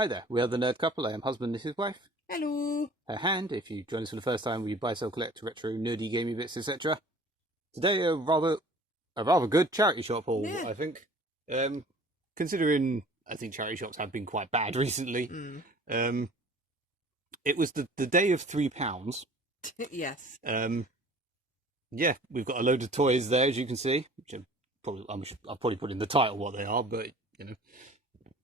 Hi there, we are the Nerd Couple. I am husband, this is wife. Hello. Her hand, if you join us for the first time, we buy, sell, collect retro, nerdy, gaming bits, etc. Today, a rather good charity shop haul, Yeah. I think. Considering I think charity shops have been quite bad recently. It was the day of £3. Yes. Yeah, we've got a load of toys there, as you can see. Which I'll probably put in the title what they are, but you know.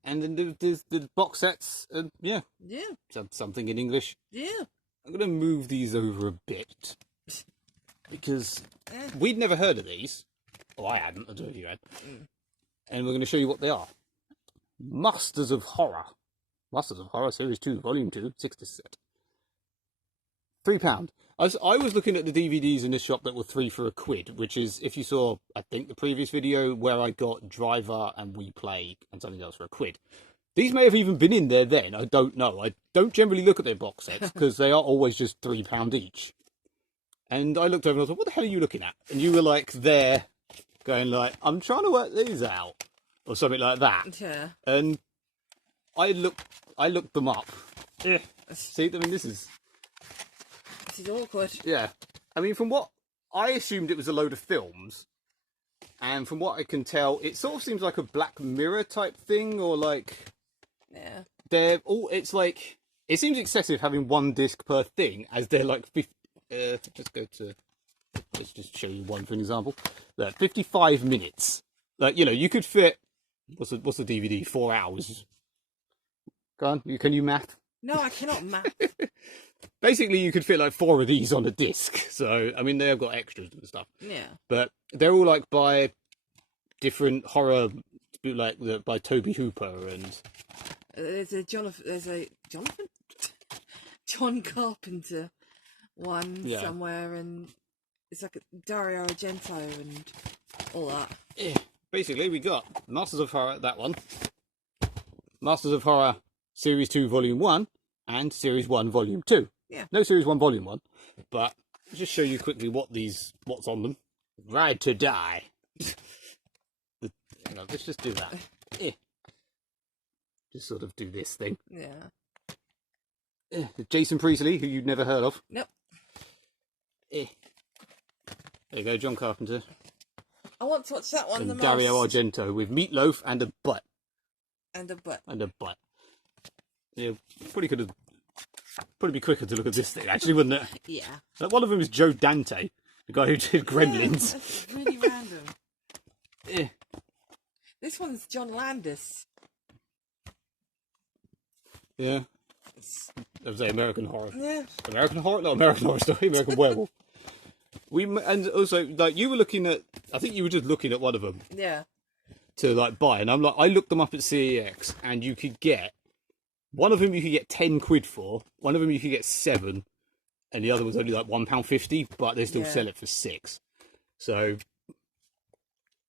And then there's the box sets, and yeah, something in English. Yeah. I'm going to move these over a bit because we'd never heard of these. Oh, I hadn't. I don't know if you had. And we're going to show you what they are. Masters of Horror. Masters of Horror Series 2, Volume 2, 6 set. £3. I was looking at the DVDs in this shop that were 3 for £1, which is, if you saw, I think, the previous video where I got Driver and We Play and something else for £1. These may have even been in there then, I don't know. I don't generally look at their box sets because they are always just £3 each. And I looked over and I was like, what the hell are you looking at? And you were like there going like, I'm trying to work these out or something like that. Yeah. And I looked them up. See, I mean, this is awkward. Yeah. I mean, from what I assumed it was a load of films, and from what I can tell, it sort of seems like a Black Mirror type thing, or like, they're all. It's like it seems excessive having one disc per thing, as they're like 50. Let's just show you one for an example. Like 55 minutes. Like, you know, you could fit. What's the DVD? 4 hours. Go on. Can you math? No, I cannot math. Basically, you could fit like 4 of these on a disc. So, I mean, they have got extras and stuff. Yeah. But they're all like by different horror, like by Toby Hooper and. There's a John Carpenter one somewhere, and it's like a Dario Argento and all that. Yeah. Basically, we got Masters of Horror, that one. Masters of Horror Series 2 Volume 1 and Series 1 Volume 2. Yeah. No Series 1 Volume 1, but I'll just show you quickly what's on them. Ride to Die. Let's just do that. Just sort of do this thing. Yeah. Jason Priestley, who you'd never heard of. Nope. There you go, John Carpenter. I want to watch that one and Dario Argento with Meatloaf and a butt. And a butt. And a butt. Yeah, probably be quicker to look at this thing, actually, wouldn't it? Yeah. Like, one of them is Joe Dante, the guy who did Gremlins. Yeah, that's really random. Yeah. This one's John Landis. Yeah. That was American Horror. Yeah. American Horror? No, American Horror Story. American Werewolf. And also, like, you were looking at, I think you were just looking at one of them. Yeah. To, like, buy. And I'm like, I looked them up at CEX, and you could get, one of them you could get £10 for, one of them you could get 7, and the other was only like £1.50, but they still sell it for 6. So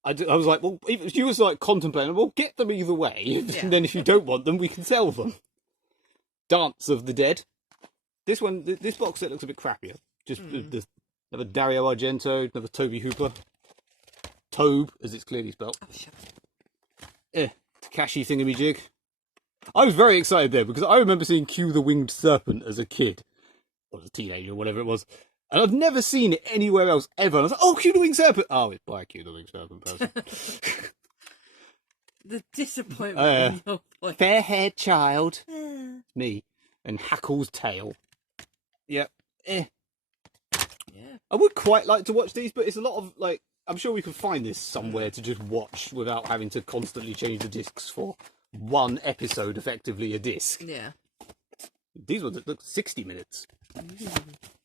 I was like, well, she was like contemplating, well, get them either way, and then if you don't want them, we can sell them. Dance of the Dead. This box set looks a bit crappier. Just another Dario Argento, another Toby Hooper. Tobe, as it's clearly spelled. Oh, shut up. Takashi thingamajig. I was very excited there because I remember seeing Q the Winged Serpent as a kid, or as a teenager, or whatever it was, and I've never seen it anywhere else ever. And I was like, "Oh, Q the Winged Serpent! Oh, it's by a Q the Winged Serpent person." The disappointment. Fair-haired child, me, and Hackle's Tail. Yep. Yeah. I would quite like to watch these, but it's a lot of like. I'm sure we could find this somewhere to just watch without having to constantly change the discs for one episode, effectively a disc. Yeah. These ones look 60 minutes.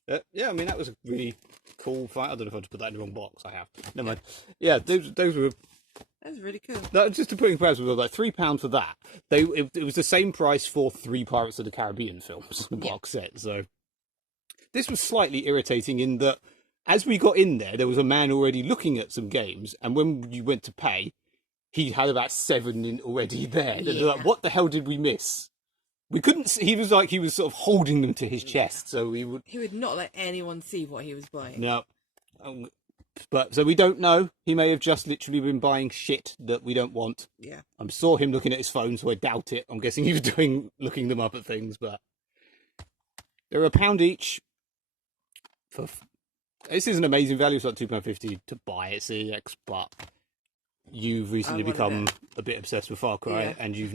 Yeah, I mean, that was a really cool fight. I don't know if I just put that in the wrong box. I have. Never mind. Yeah, those were. That was really cool. Just to put in comparison, it was like £3 for that. It was the same price for 3 Pirates of the Caribbean films, the box set. So this was slightly irritating in that as we got in there was a man already looking at some games, and when you went to pay, he had about 7 in already there. Yeah. Like, what the hell did we miss? We couldn't see, he was sort of holding them to his chest, so he would not let anyone see what he was buying. No. But so we don't know. He may have just literally been buying shit that we don't want. Yeah. I saw him looking at his phone, so I doubt it. I'm guessing he was looking them up at things, but they're £1 each. This is an amazing value. It's like £2.50 to buy at CEX, but you've recently become a bit obsessed with Far Cry, and you've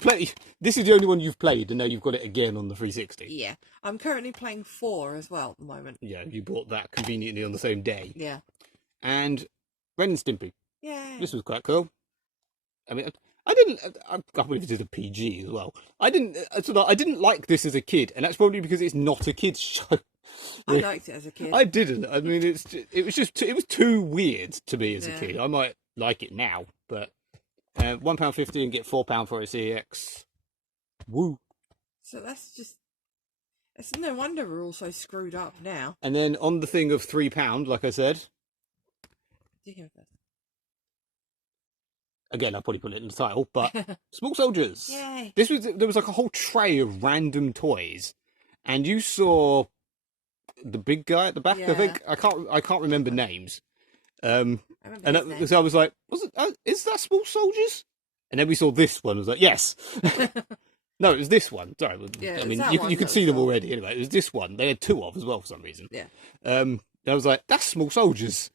played. This is the only one you've played, and now you've got it again on the 360. Yeah, I'm currently playing 4 as well at the moment. Yeah, you bought that conveniently on the same day. Yeah. And Ren and Stimpy. Yeah. This was quite cool. I mean, I can't believe it is a PG as well. I didn't like this as a kid, and that's probably because it's not a kids show. I liked it as a kid. I didn't. I mean, it was too weird to me as a kid. I might like it now, but £1.50 and get £4 for a CEX. Woo! So it's no wonder we're all so screwed up now. And then on the thing of £3, like I said. Again, I'll probably put it in the title, but Small Soldiers. Yay! There was like a whole tray of random toys, and you saw the big guy at the back. I think I can't remember names. So I was like, is that Small Soldiers? And then we saw this one. I was like, yes. No, it was this one. Sorry, I mean you could see them already. Anyway, it was this one. They had 2 of as well for some reason. Yeah. I was like, that's Small Soldiers,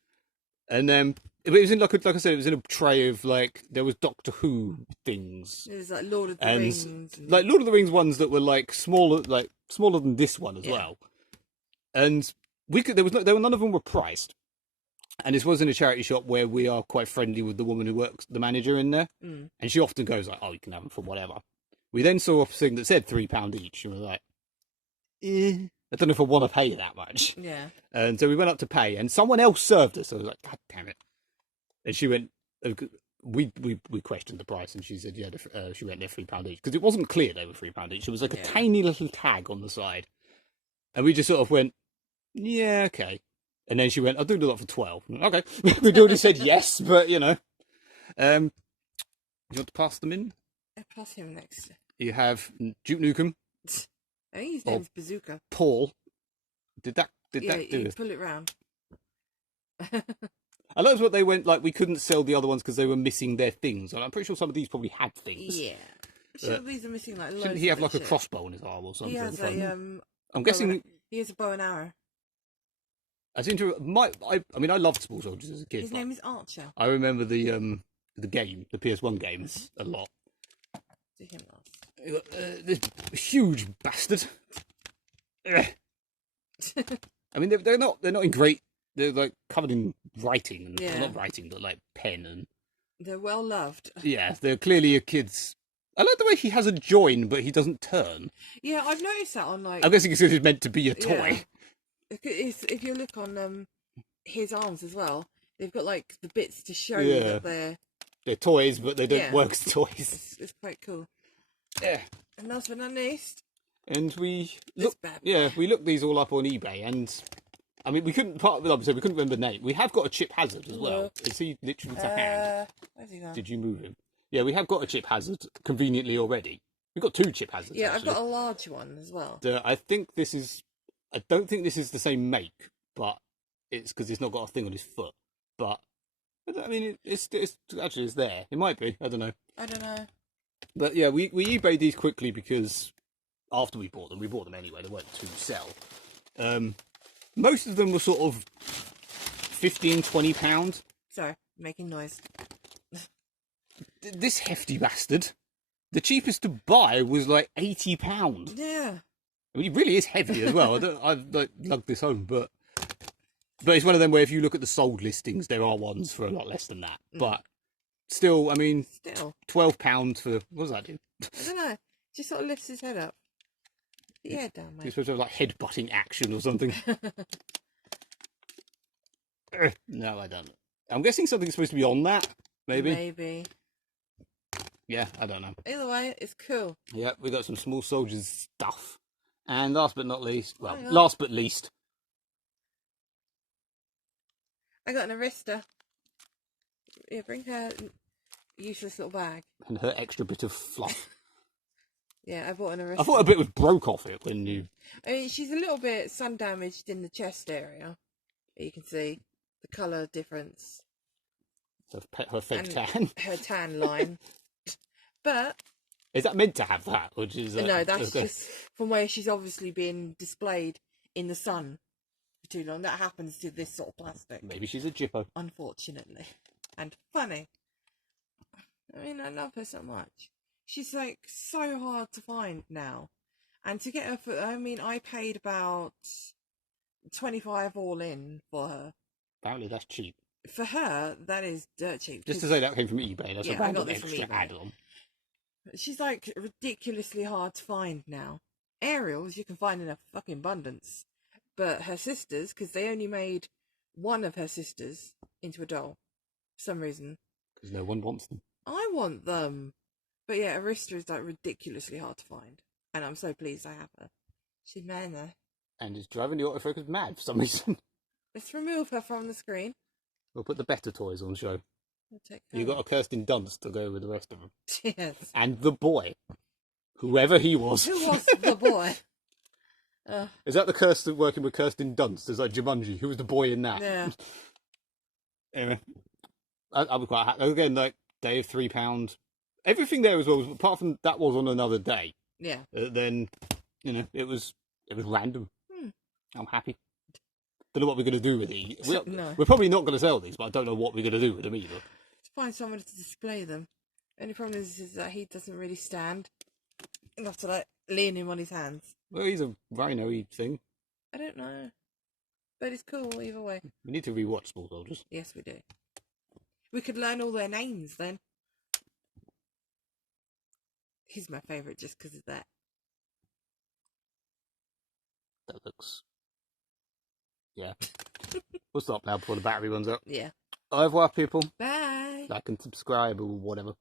and then. It was in like I said, it was in a tray of like there was Doctor Who things. It was like Lord of the Rings, like Lord of the Rings ones that were like smaller than this one as well. And there were none of them were priced. And this was in a charity shop where we are quite friendly with the woman who works, the manager in there, and she often goes like, "Oh, you can have them for whatever." We then saw a thing that said £3 each, and we were like, I don't know if I want to pay that much. Yeah. And so we went up to pay, and someone else served us. So I was like, God damn it. And she went, we questioned the price, and she said, yeah, she went, they're £3 each. Because it wasn't clear they were £3 each. It was like a tiny little tag on the side. And we just sort of went, yeah, okay. And then she went, I'll do the lot for 12. Okay. We'd already said yes, but, you know. You want to pass them in? I'll pass him next. You have Duke Nukem. I think his name's Bazooka. Paul. Did that do it? Pull it round. I love what they went like. We couldn't sell the other ones because they were missing their things, and I'm pretty sure some of these probably had things. Yeah, sure. These are missing like. Shouldn't he have like a crossbow in his arm or something? He has I'm guessing he has a bow and arrow. I mean, I loved Small Soldiers as a kid. His name is Archer. I remember the game, the PS1 games, a lot. Do him last. This huge bastard. I mean, they're not in great. They're like covered in writing, and well, not writing, but like pen, and they're well loved. Yeah, they're clearly a kid's. I like the way he has a join, but he doesn't turn. Yeah, I've noticed that on like. I'm guessing it's meant to be a toy. Yeah. If you look on his arms as well, they've got like the bits to show you that they're toys, but they don't work as toys. It's quite cool. Yeah. And last but not least. And we looked these all up on eBay, and I mean we couldn't remember the name. We have got a Chip Hazard as well. Is he literally to hand? Where's he gone? Did you move him? Yeah, we have got a Chip Hazard conveniently already. We've got 2 Chip Hazards. Yeah, actually. I've got a large one as well. I don't think this is the same make, but it's because it's not got a thing on his foot. But I mean, it's there. It might be. I don't know. But yeah, we eBayed these quickly because after we bought them anyway. They weren't to sell. Most of them were sort of £15-20. Sorry, making noise. This hefty bastard, the cheapest to buy was like £80. Yeah. I mean, it really is heavy as well. I've like lugged this home, but it's one of them where if you look at the sold listings, there are ones for a lot less than that. But still, I mean, £12 for what does that do? I don't know. Just sort of lifts his head up. Put your head down, mate. You're supposed to have like head-butting action or something. No, I don't. I'm guessing something's supposed to be on that. Maybe. Yeah, I don't know. Either way, it's cool. Yeah, we got some Small Soldiers stuff. And last but least, I got an Arista. Yeah, bring her useless little bag. And her extra bit of fluff. Yeah, I bought an Arista. I thought a bit was broke off it when you... I mean, she's a little bit sun damaged in the chest area. You can see. the colour difference. So her fake And tan. her tan line. But Is that meant to have that? Or is that, no, that's just from where she's obviously been displayed in the sun for too long. That happens to this sort of plastic. Maybe she's a Jippo. Unfortunately. And funny. I mean, I love her so much. She's like so hard to find now. And to get her for, I mean, I paid about 25 all in for her. Apparently that's cheap. For her, that is dirt cheap. Just to say that came from eBay. That's a random extra add-on. She's like ridiculously hard to find now. Ariels you can find in a fucking abundance. But her sisters, because they only made one of her sisters into a doll. For some reason. Because no one wants them. I want them. But yeah, Arista is like ridiculously hard to find. And I'm so pleased I have her. She's man there. And it's driving the autofocus mad for some reason. Let's remove her from the screen. We'll put the better toys on show. We'll take her. You got a Kirsten Dunst to go with the rest of them. Yes. And the boy. Whoever he was. Who was the boy? Is that the Kirsten working with Kirsten Dunst? Is like Jumanji? Who was the boy in that? Yeah. Anyway. I'll be quite happy. Again, like, day of £3. Everything there as well, apart from that was on another day. Yeah. Then, you know, it was random. I'm happy. Don't know what we're going to do with these. We're probably not going to sell these, but I don't know what we're going to do with them either. To find someone to display them. Only problem is that he doesn't really stand. You'll have to like lean him on his hands. Well, he's a rhino-y thing. I don't know. But it's cool either way. We need to rewatch Small Soldiers. Yes, we do. We could learn all their names then. He's my favourite just because of that. That looks... Yeah. We'll stop now before the battery runs out. Yeah. Au revoir, people. Bye. Like and subscribe or whatever.